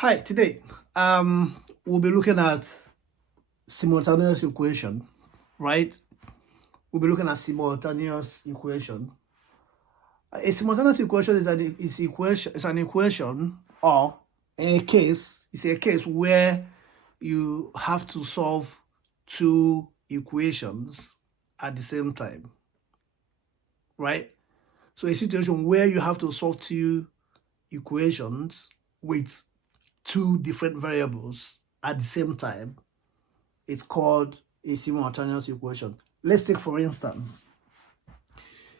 Hi, today we'll be looking at simultaneous equation, right? We'll be looking at simultaneous equation. A simultaneous equation is an equation, or in a case, it's a case where you have to solve two equations at the same time, right? So a situation where you have to solve two equations with two different variables at the same time, it's called a simultaneous equation. Let's take, for instance,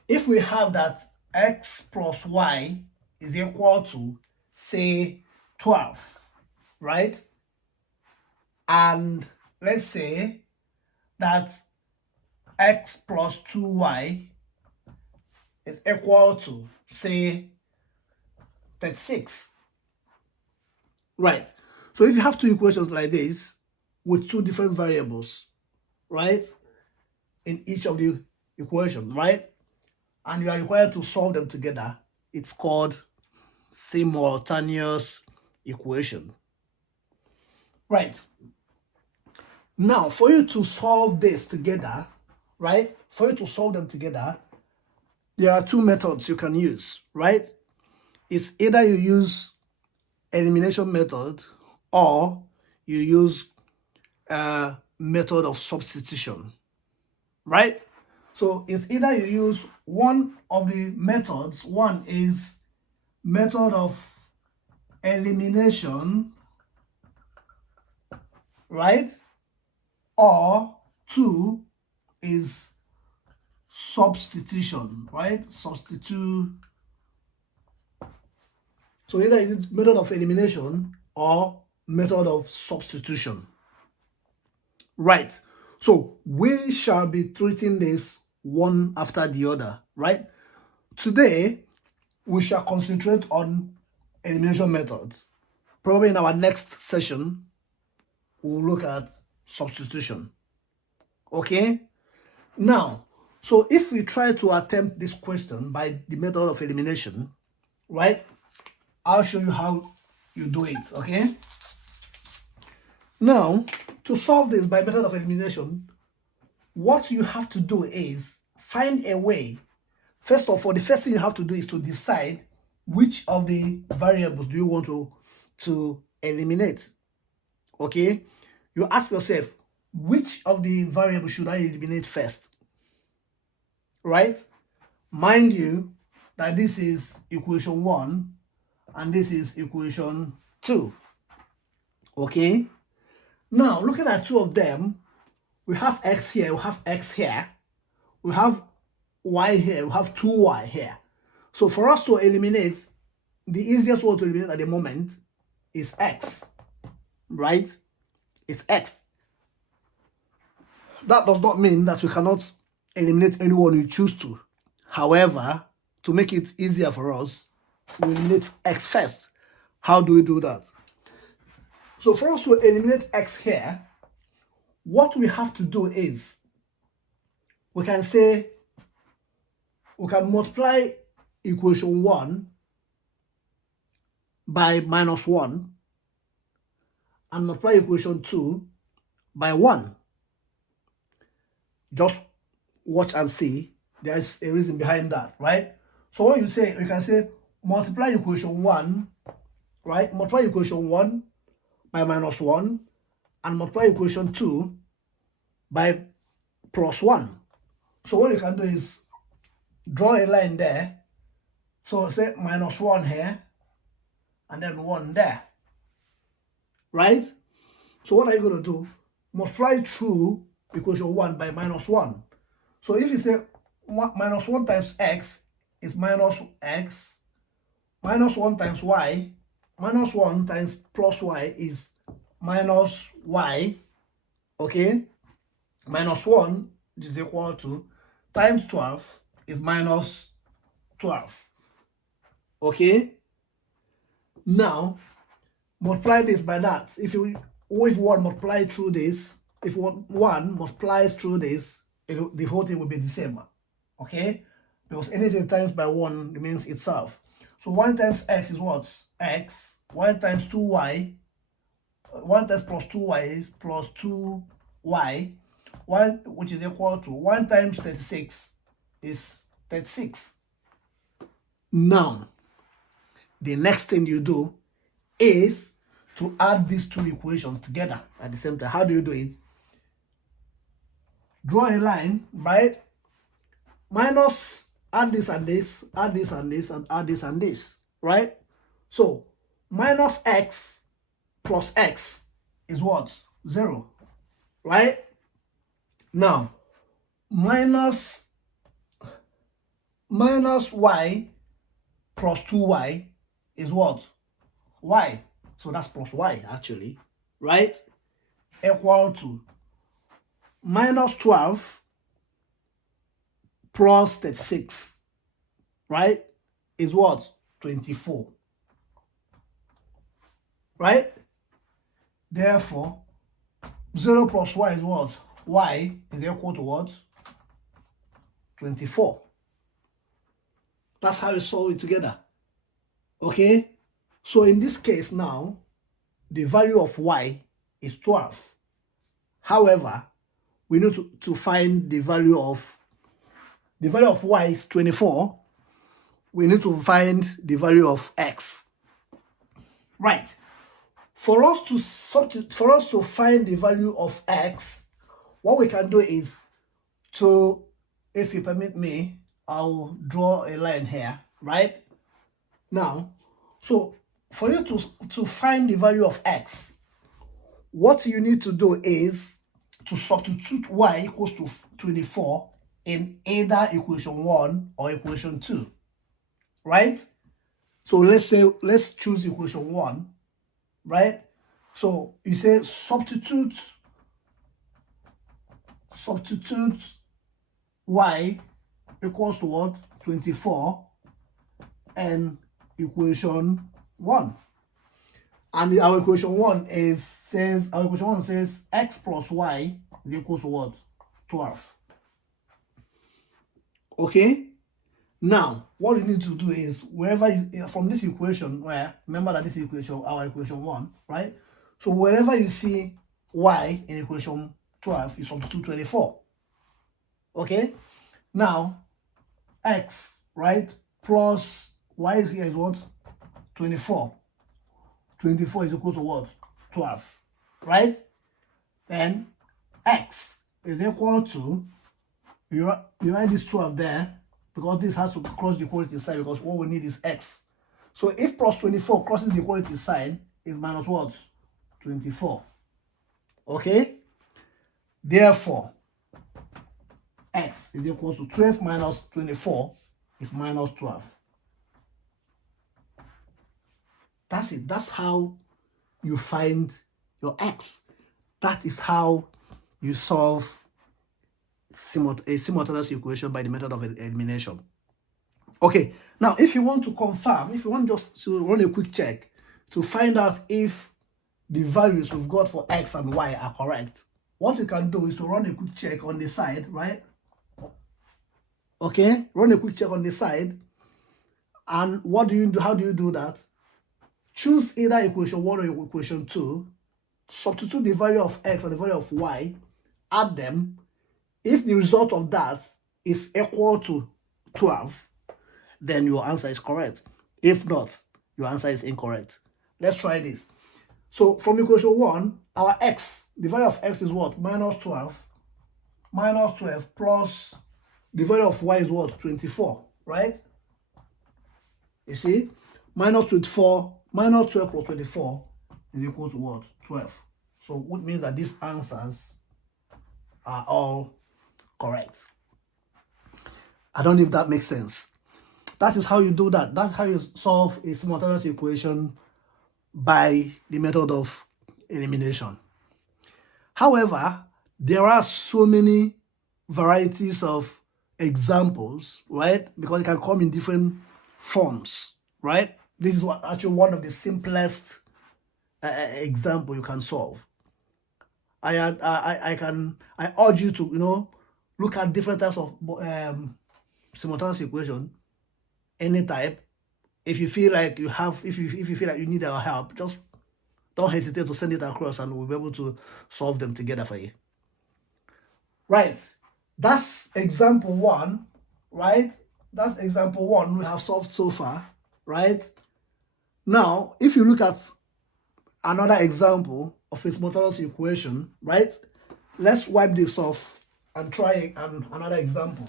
if we have that x plus y is equal to, say, 12, right? And let's say that x plus 2y is equal to, say, 36. Right. So if you have two equations like this with two different variables, right, in each of the equation, right, and you are required to solve them together, it's called simultaneous equation. Right. Now, for you to solve this together, right, for you to solve them together, there are two methods you can use, right? It's either you use elimination method or you use a method of substitution, right? So it's either you use one of the methods. One is method of elimination, right? Or two is substitution, right? Substitute. So either it's method of elimination or method of substitution. Right. So we shall be treating this one after the other, right? Today, we shall concentrate on elimination methods. Probably in our next session, we'll look at substitution. Okay? Now, so if we try to attempt this question by the method of elimination, right? I'll show you how you do it, okay? Now, to solve this by method of elimination, what you have to do is find a way. First of all, the first thing you have to do is to decide which of the variables do you want to eliminate. Okay? You ask yourself, which of the variables should I eliminate first? Right? Mind you that this is equation 1 and this is equation 2. Okay? Now, looking at two of them, we have x here, we have x here, we have y here, we have 2y here. So for us to eliminate, the easiest one to eliminate at the moment is x, right? It's x. That does not mean that we cannot eliminate anyone we choose to. However, to make it easier for us, we eliminate x first. How do we do that? So for us to eliminate x here, what we have to do is, we can say, we can multiply equation 1 by -1 and multiply equation 2 by 1. Just watch and see. There's a reason behind that, right? So when you say, you can say multiply equation 1, right? Multiply equation 1 by -1 and multiply equation 2 by +1. So what you can do is draw a line there. So say -1 here and then 1 there, right? So what are you going to do? Multiply through equation 1 by -1. So if you say -1 times x is -x, -1 times y, -1 times +y is -y, okay? -1 is equal to times 12 is -12, okay? Now, multiply this by that. If one multiply through this, if one multiplies through this, the whole thing will be the same, okay? Because anything times by 1 remains itself. So 1 times x is what? X. 1 times 2y. 1 times plus 2y is plus 2y. 1, which is equal to 1 times 36 is 36. Now, the next thing you do is to add these two equations together at the same time. How do you do it? Draw a line, right? Minus, add this and this, add this and this, and add this and this, right? So, minus x plus x is what? 0, right? Now, minus y plus 2y is what? Y. So that's plus y actually, right? Equal to minus 12 plus 36, right? Is what? 24, right? Therefore, 0 plus y is what? Y is equal to what? 24. That's how you solve it together. Okay? So in this case now, the value of y is 12. However, we need to find the value of y is 24. We need to find the value of x. Right. For us to find the value of x, what we can do is to, if you permit me, I'll draw a line here, right? Now, so for you to find the value of x, what you need to do is to substitute y equals to 24 in either equation 1 or equation 2, right? So let's choose equation 1, right? So you say substitute y equals to what? 24 and equation 1. And our equation 1 says x plus y is equal to what? 12. Okay? Now, what you need to do is wherever you, from this equation, where remember that this is our equation 1, right? So wherever you see y in equation 12, you substitute 24. Okay? Now, x, right, plus y here is what? 24. 24 is equal to what? 12, right? Then x is equal to, you write this 12 there, because this has to cross the equality sign, because what we need is x. So if plus 24 crosses the equality sign, is minus what? 24. Okay? Therefore, x is equal to 12 minus 24 is minus 12. That's it. That's how you find your x. That is how you solve a simultaneous equation by the method of elimination. Okay, now if you want to confirm, if you want just to run a quick check to find out if the values we've got for x and y are correct, what you can do is to run a quick check on the side, right? Okay, run a quick check on the side. And what do you do? How do you do that? Choose either equation 1 or equation 2, substitute the value of x and the value of y, add them. If the result of that is equal to 12, then your answer is correct. If not, your answer is incorrect. Let's try this. So from equation 1, our x, the value of x is what? Minus 12. Minus 12 plus the value of y is what? 24, right? You see? Minus 24, minus 12 plus 24 is equal to what? 12. So which means that these answers are all correct. I don't know if that makes sense. That is how you do that. That's how you solve a simultaneous equation by the method of elimination. However, there are so many varieties of examples, right? Because it can come in different forms, right? This is actually one of the simplest example you can solve. I urge you to look at different types of simultaneous equation, any type, if you feel like you have, if you feel like you need our help, just don't hesitate to send it across and we'll be able to solve them together for you. Right, that's example one, right? That's example one we have solved so far, right? Now, if you look at another example of a Smith-Torrance equation, right? Let's wipe this off and try another example,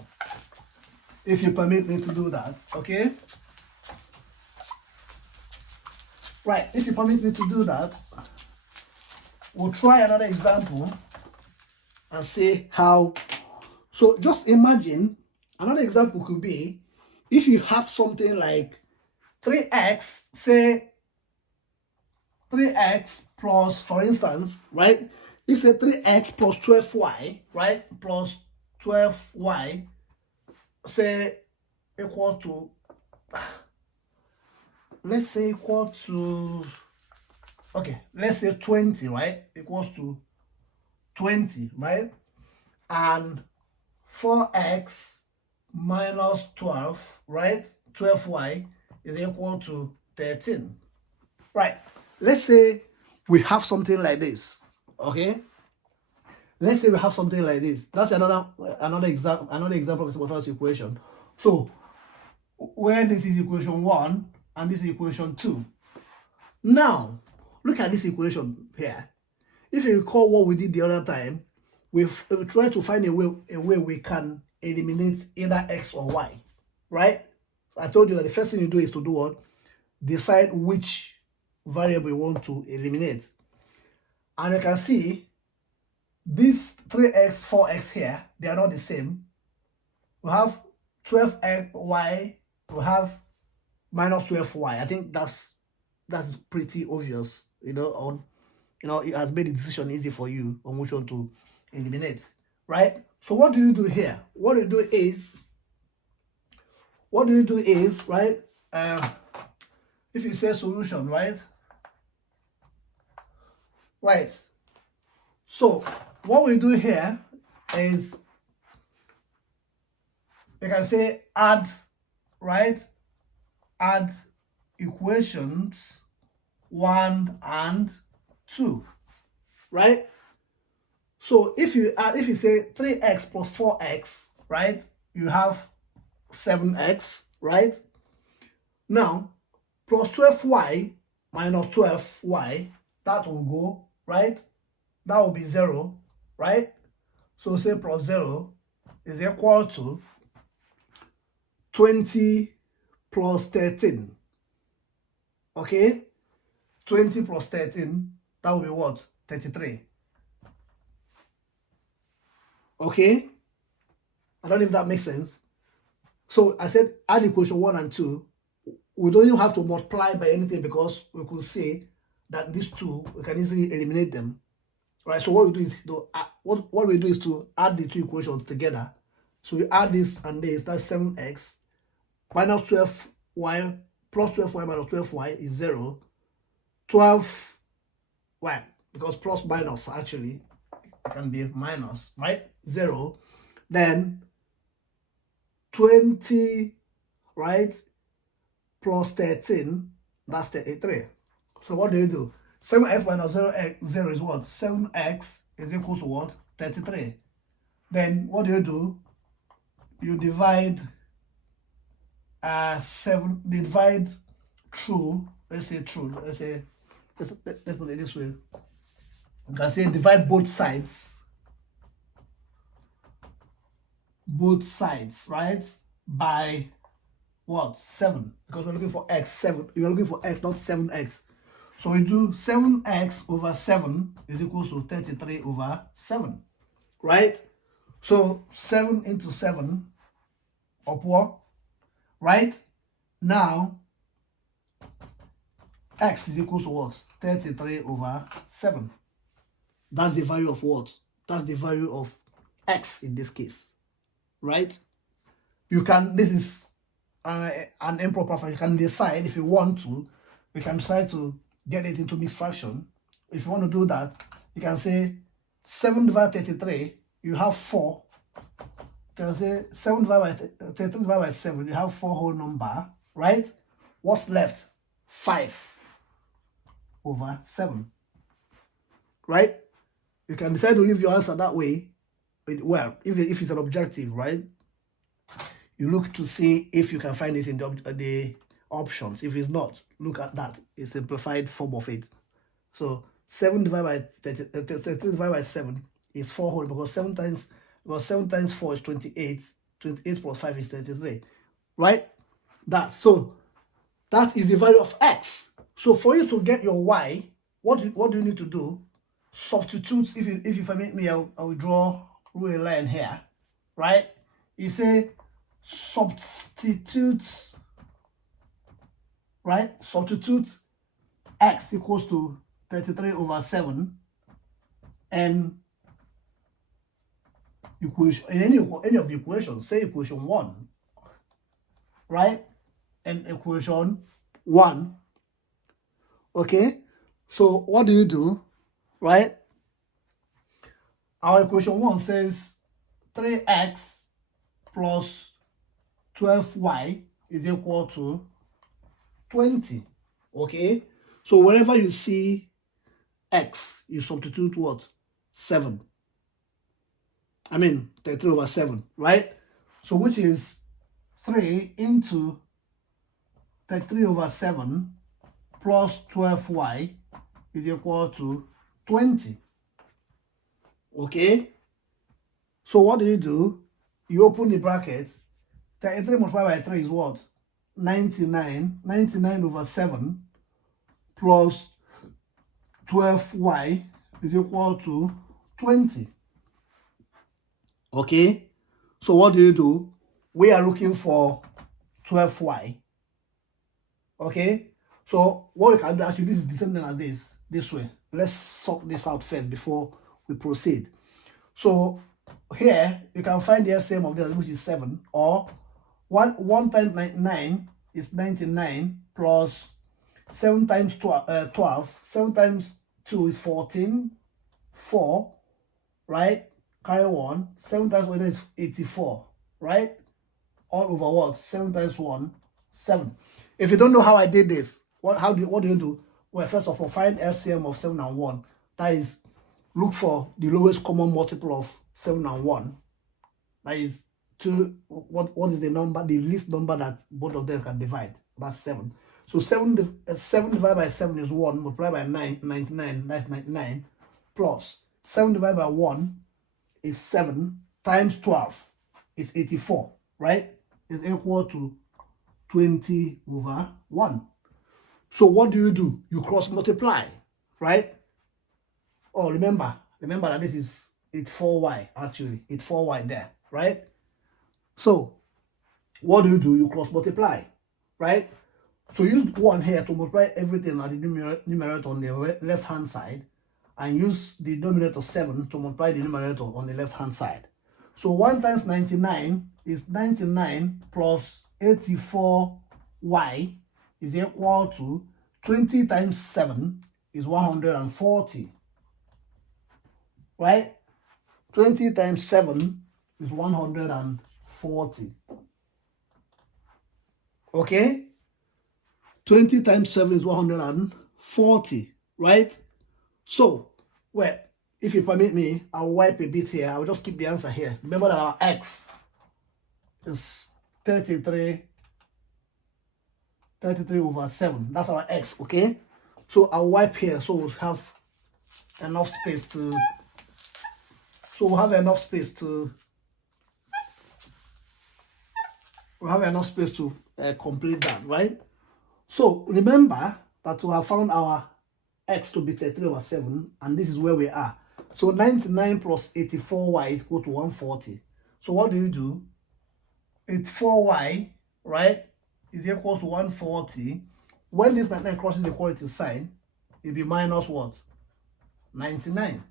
if you permit me to do that, okay? Right, if you permit me to do that, we'll try another example and see how. So just imagine, another example could be, if you have something like 3x, say 3x plus, for instance, right? If say 3x plus 12y, right? Plus 12y, say equal to, let's say equal to, okay, let's say 20, right? Equals to 20, right? And 4x minus 12, right? 12y is equal to 13, right? Let's say we have something like this, okay? Let's say we have something like this. That's another example of a Smith-Torrance equation. So where this is equation 1 and this is equation 2. Now look at this equation here. If you recall what we did the other time, we tried to find a way we can eliminate either x or y, right? I told you that the first thing you do is to do what? Decide which variable you want to eliminate. And you can see these 3x, 4x here, they are not the same. We have 12y, we have minus 12y. I think that's pretty obvious, you know, it has made the decision easy for you on which one to eliminate, right? So what do you do here? What you do is, right, if you say solution, right? Right. So what we do here is, you can say add, right? Add equations 1 and 2, right? So if you say 3x plus 4x, right, you have 7x, right? Now plus 12y minus 12y, that will go, right? That will be 0, right? So say plus 0 is equal to 20 plus 13, okay? 20 plus 13, that will be what? 33. Okay? I don't know if that makes sense. So I said add equation 1 and 2. We don't even have to multiply by anything because we could say that these two, we can easily eliminate them. Right? So what we do is to add the two equations together. So we add this and this, that's 7x minus 12y plus 12y minus 12y is 0. 12y, because plus minus actually it can be minus, right? 0. Then 20, right, plus 13, that's 33. So what do? 7x minus 0 is what? 7x is equal to what? 33. Then what do? You divide divide through, let's put it this way. You can say divide both sides, right, by what? 7, because we're looking for x. 7, you're looking for x, not 7x. So we do 7x over 7 is equal to 33 over 7, right? So 7 into 7 upward, right? Now x is equal to what? 33 over 7. That's the value of what? That's the value of x in this case, right? You can, this is an improper fraction. You can decide if you want to, you can try to get it into mixed fraction. If you want to do that, you can say 7 divided by 33, you have 4. You can say 7 divided by 33 divided by 7, you have 4 whole number, right? What's left? 5/7. Right? You can decide to leave your answer that way. Well, if it's an objective, right? You look to see if you can find this in the options. If it's not, look at that. It's a simplified form of it. So 7 divided by 33 divided by 7 is 4 whole, because 7 times 4 is 28. 28 plus 5 is 33. Right? So that is the value of x. So for you to get your y, what do you need to do? Substitute. If you permit me, I will draw a line here. Right? You say substitute, right? Substitute x equals to 33/7 and equation, in any of the equations, say equation 1, right? And equation 1. Okay, so what do you do, right? Our equation 1 says 3x plus 12y is equal to 20. Okay, so wherever you see x, you substitute what? 7. I mean 33/7, right? So which is 3 into 33/7 plus 12y is equal to 20. Okay, so what do? You open the brackets. 33 multiplied by 3 is what? 99. 99/7 plus 12y is equal to 20. Okay, so what do? We are looking for 12y. Okay, so what we can do, actually, this is the same thing as this way. Let's sort this out first before we proceed. So here you can find the LCM of this, which is 7, or 1 times 99 is 99 plus 7 times 12. 7 times 2 is 14. 4, right? Carry 1. 7 times 1 is 84, right? All over what? 7 times 1, 7. If you don't know how I did this, what do you do? Well, first of all, find LCM of 7 and 1. That is, look for the lowest common multiple of 7 and 1. That is 2. What is the number? The least number that both of them can divide. That's 7. So 7 divided by 7 is 1, multiplied by 99, that's 99, plus 7 divided by 1 is 7, times 12 is 84, right? Is equal to 20/1. So what do? You cross multiply, right? Oh, remember that this is 4y, actually. 4y there, right? So what do? You cross multiply, right? So use 1 here to multiply everything at the numerator on the left hand side, and use the denominator 7 to multiply the numerator on the left hand side. So 1 times 99 is 99 plus 84y is equal to 20 times 7 is 140. Right? 20 times 7 is 140. Okay? 20 times 7 is 140. Right? So, well, if you permit me, I'll wipe a bit here. I'll just keep the answer here. Remember that our x is 33/7. That's our x, okay? So I'll wipe here so we'll have enough space to complete that, right? So remember that we have found our x to be 33/7, and this is where we are. So 99 plus 84y is equal to 140. So what do? 84y, right, is equal to 140. When this 99 crosses the equality sign, it'll be minus what? 99.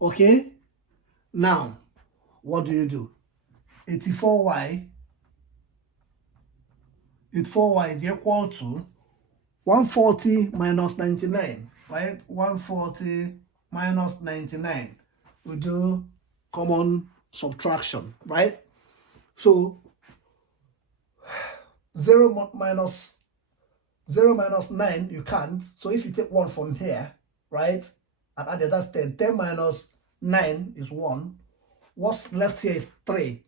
Okay? Now, what do? 84y is equal to 140 minus 99, right? 140 minus 99. We do common subtraction, right? So 0 minus 9, you can't. So if you take 1 from here, right, and add it, that's 10. 10 minus 9 is 1. What's left here is 3.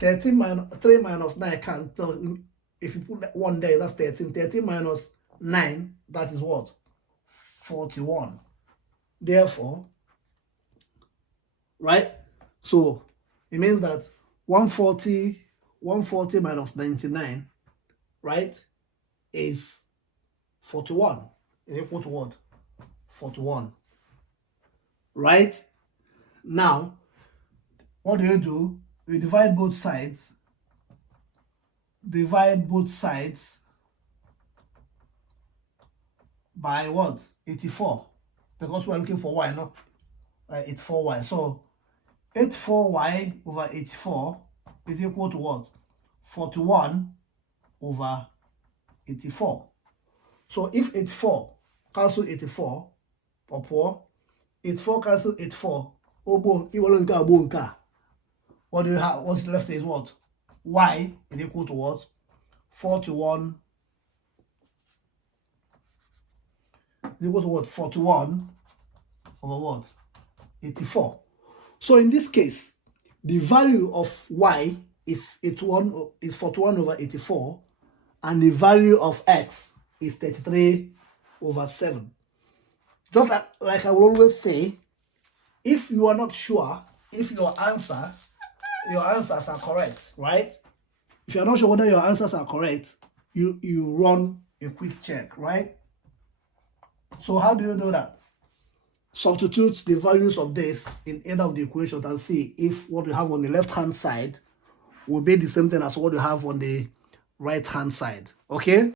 13 minus 3 minus 9 can't. So if you put 1 there, that's 13. 13 minus 9, that is what? 41. Therefore, right? So it means that 140 minus 99, right, is 41. Is equal to what? 41. Right? Now, what do? We divide both sides. Divide both sides by what? 84. Because we're looking for y, no? 84y. So 84y over 84 is equal to what? 41 over 84. So if 84 cancel 84, or 84 cancel 84, what do you have? What's left is what? Y is equal to what? 41 is equal to what? 41 over what? 84. So in this case, the value of y is 41 over 84, and the value of x is 33 over 7. Just like I will always say, if you are not sure if your answers are correct, right? If you're not sure whether your answers are correct, you run a quick check, right? So how do you do that? Substitute the values of this in either of the equations and see if what you have on the left-hand side will be the same thing as what you have on the right-hand side, okay?